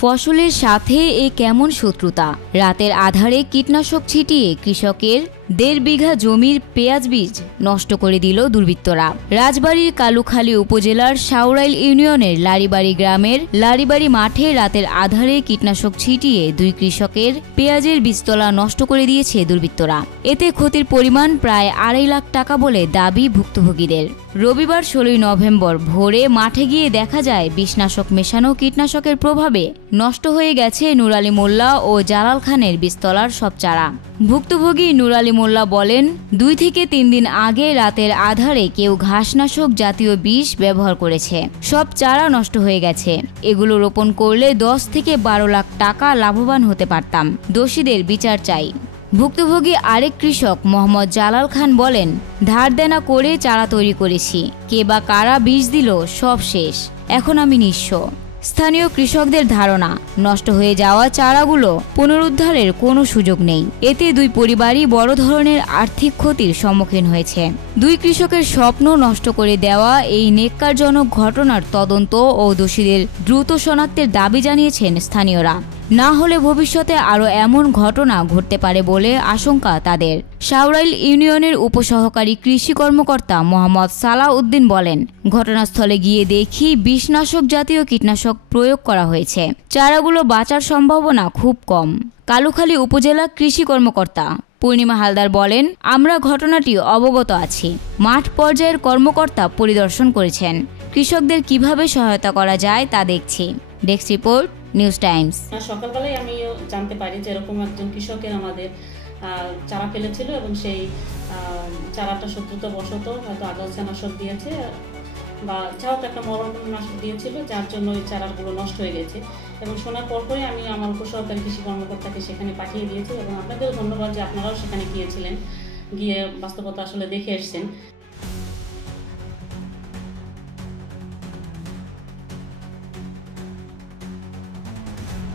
ফসলের সাথে এ কেমন শত্রুতা। রাতের আধারে কীটনাশক ছিটিয়ে কৃষকের ১.৫ বিঘা জমির পেঁয়াজ বীজ নষ্ট করে দিল দুর্বৃত্তরা। রাজবাড়ীর কালুখালী উপজেলার সাউরাইল ইউনিয়নের লারিবাড়ি গ্রামের লারিবাড়ি মাঠে রাতের আধারে কীটনাশক ছিটিয়ে ২ কৃষকের পেঁয়াজের বীজতলা নষ্ট করে দিয়েছে দুর্বৃত্তরা। এতে ক্ষতির পরিমাণ প্রায় ২.৫ লাখ টাকা বলে দাবি ভুক্তভোগীদের। রবিবার ১৬ নভেম্বর ভোরে মাঠে গিয়ে দেখা যায় বিষনাশক মেশানো কীটনাশকের প্রভাবে নষ্ট হয়ে গেছে নূর আলী মোল্লা ও জালাল খানের বীজতলার সব চারা। ভুক্তভোগী নূর আলী মোল্লা বলেন, ২ থেকে ৩ দিন আগে রাতের আধারে কেউ ঘাসনাশক জাতীয় বিষ ব্যবহার করেছে। সব চারা নষ্ট হয়ে গেছে। এগুলো রোপণ করলে ১০ থেকে ১২ লাখ টাকা লাভবান হতে পারতাম। দোষীদের বিচার চাই। ভুক্তভোগী আরেক কৃষক মোহাম্মদ জালাল খান বলেন, ধার দেনা করে চারা তৈরি করেছি, কে বা কারা বিষ দিল সব শেষ, এখন আমি নিঃস্ব। স্থানীয় কৃষকদের ধারণা, নষ্ট হয়ে যাওয়া চারাগুলো পুনরুদ্ধারের কোনো সুযোগ নেই। এতে ২ পরিবারই বড় ধরনের আর্থিক ক্ষতির সম্মুখীন হয়েছে। ২ কৃষকের স্বপ্ন নষ্ট করে দেওয়া এই নেক্কারজনক ঘটনার তদন্ত ও দোষীদের দ্রুত শনাক্তের দাবি জানিয়েছেন স্থানীয়রা। না হলে ভবিষ্যতে আরও এমন ঘটনা ঘটতে পারে বলে আশঙ্কা তাদের। সাউরাইল ইউনিয়নের উপসহকারী কৃষি কর্মকর্তা মোহাম্মদ সালাহ উদ্দিন বলেন, ঘটনাস্থলে গিয়ে দেখি বিষনাশক জাতীয় কীটনাশক প্রয়োগ করা হয়েছে। চারাগুলো বাঁচার সম্ভাবনা খুব কম। কালুখালী উপজেলা কৃষি কর্মকর্তা পূর্ণিমা হালদার বলেন, আমরা ঘটনাটি অবগত আছি। মাঠ পর্যায়ের কর্মকর্তা পরিদর্শন করেছেন। কৃষকদের কিভাবে সহায়তা করা যায় তা দেখছি। Desk report, news Times. সকালবেলায় আমি জানতে পারি যে এরকম একজন কৃষকের আমাদের চারা ফেলেছিল এবং সেই চারাটা শত্রুতাবশত হয়তো আগাছানাশক দিয়েছে বা যাও একটা মরণনাশক দিয়েছিল, যার জন্য ওই চারাগুলো নষ্ট হয়ে গেছে। এবং শোনার পরপরই আমি আমার উপসহকারী কৃষি কর্মকর্তাকে সেখানে পাঠিয়ে দিয়েছি এবং আপনাদেরও ধন্যবাদ যে আপনারাও সেখানে গিয়েছিলেন, গিয়ে বাস্তবতা আসলে দেখে এসছেন।